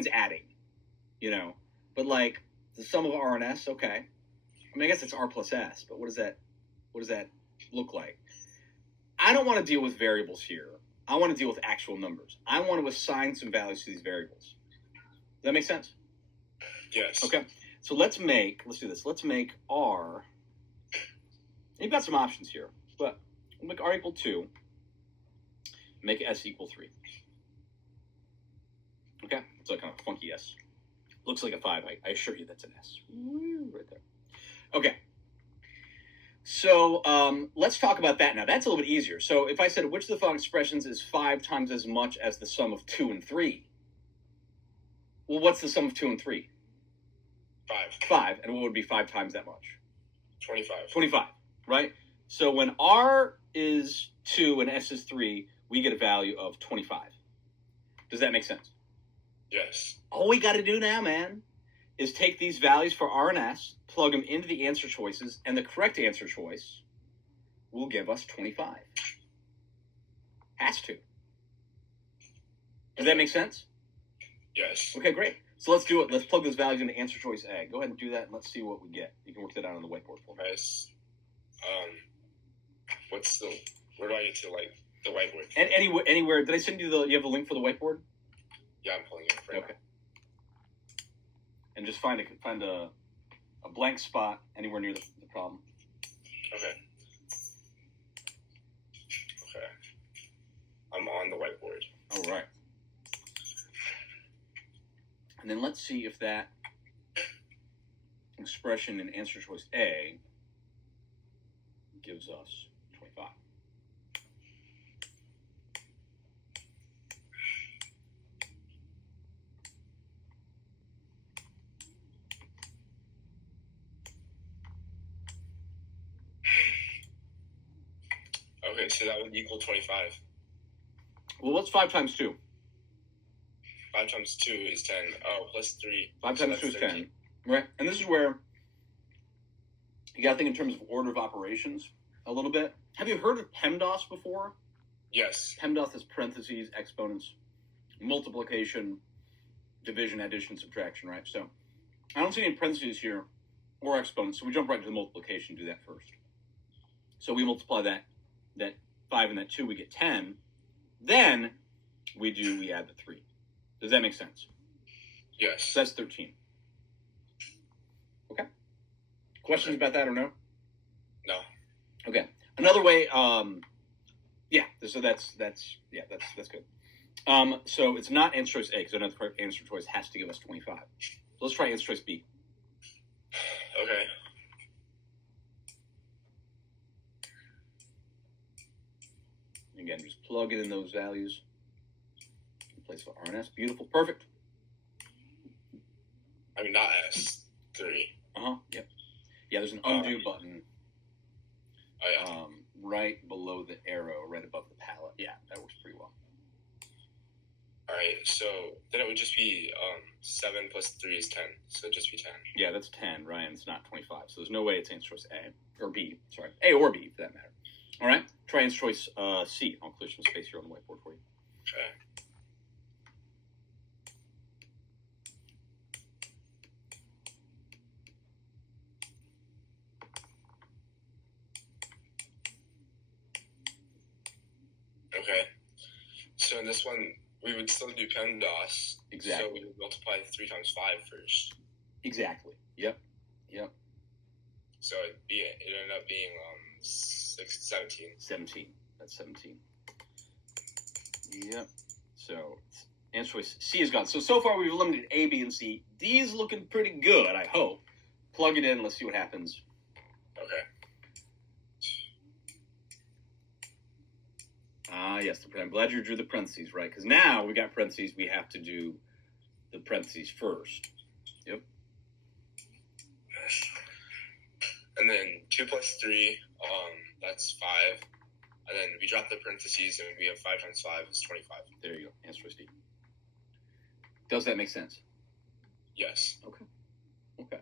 means adding, but like the sum of R and S, okay. I mean, I guess it's R plus S, but what does that look like? I don't want to deal with variables here. I want to deal with actual numbers. I want to assign some values to these variables. Does that make sense? Yes. Okay. So let's do this. Let's make R. You've got some options here, but we'll make R equal 2. Make S equal 3. Okay. It's like kind of a funky S. Looks like a 5. I assure you that's an S. Right there. Okay. So let's talk about that now. That's a little bit easier. So if I said, which of the following expressions is 5 times as much as the sum of 2 and 3? Well, what's the sum of 2 and 3? 5. 5. And what would be 5 times that much? 25. 25, right? So when R is 2 and S is 3, we get a value of 25. Does that make sense? Yes. All we got to do now, man, is take these values for R and S, plug them into the answer choices, and the correct answer choice will give us 25. Has to. Does that make sense? Yes. Okay, great. So let's do it. Let's plug those values into answer choice A. Go ahead and do that, and let's see what we get. You can work that out on the whiteboard for me. Nice. Where do I get to, like, the whiteboard? And anywhere. Did I send you you have a link for the whiteboard? Yeah, I'm pulling it right Okay. And just find a blank spot anywhere near the problem. now. Okay. I'm on the whiteboard. All right. And then let's see if that expression in answer choice A gives us 25. Okay, so that would equal 25. Well, what's 5 times 2? 5 times 2 is 10. Oh, plus 3. 5 So times 2 that's is 13. 10. Right? And this is where you got to think in terms of order of operations a little bit. Have you heard of PEMDAS before? Yes. PEMDAS is parentheses, exponents, multiplication, division, addition, subtraction, right? So I don't see any parentheses here or exponents, so we jump right to the multiplication and do that first. So we multiply that 5 and that 2, we get 10. Then we add the 3. Does that make sense? Yes. So that's 13. Okay. Questions about that or no? No. Okay. Another way, yeah. So that's good. So it's not answer choice A because I know the correct answer choice has to give us 25. So let's try answer choice B. Okay. Again, just plug it in those values. Place for R and S. Beautiful. Perfect. I mean, not S. 3. Yep. Yeah, there's an undo button Oh, yeah. right below the arrow, right above the palette. Yeah, that works pretty well. Alright, so then it would just be 7 plus 3 is 10. So it'd just be 10. Yeah, that's 10, Ryan. It's not 25. So there's no way it's answer choice A. Or B. Sorry. A or B, for that matter. All right. Try answer choice C. I'll clear some space here on the whiteboard for you. Okay. Okay. So in this one, we would still do PEMDAS. Exactly. So we would multiply 3 times 5 first. Exactly. Yep. So it'd end up being 17. 17. That's 17. Yep. So answer choice C is gone. So far we've eliminated A, B, and C. D is looking pretty good, I hope. Plug it in. Let's see what happens. Okay. Yes. I'm glad you drew the parentheses, right? Because now we got parentheses. We have to do the parentheses first. Yep. And then 2 plus 3, that's 5. And then we drop the parentheses and we have 5 times 5 is 25. There you go. Answer choice D. Does that make sense? Yes. Okay. Okay.